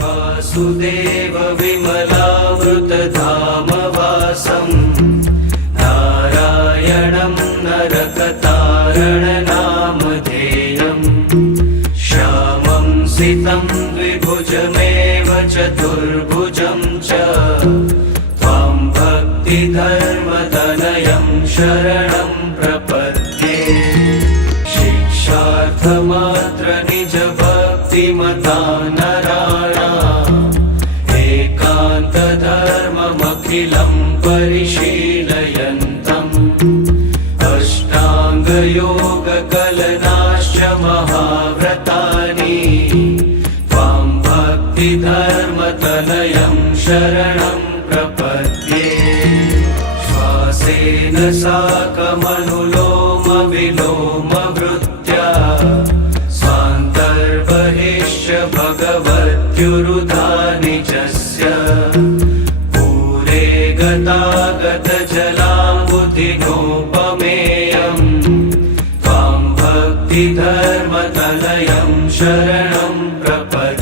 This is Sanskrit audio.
वासुदेव विमलामृतधामवासं नारायणं नरकतारणनामधेयं श्यामं सितं द्विभुजमेव चतुर्भुजं च त्वां भक्तिधर्मतनयं शरणं प्रपद्ये शिक्षार्थमात्र निजभक्तिमता नराणाम् एकान्तधर्ममखिलं परिशीलयन्तम् अष्टाङ्गयोगकलनाश्च महाव्रतानि त्वां भक्तिधर्मतनयं शरणं प्रपद्ये श्वासेन साकमनुलोमविलोमवृत्त्या स्वान्तर्बहिश्च भगवत्युरुधा निजस्य पूरे गतागतजलाम्बुधिनोपमेयं त्वां भक्तिधर्मतनयं शरणं प्रपद्ये।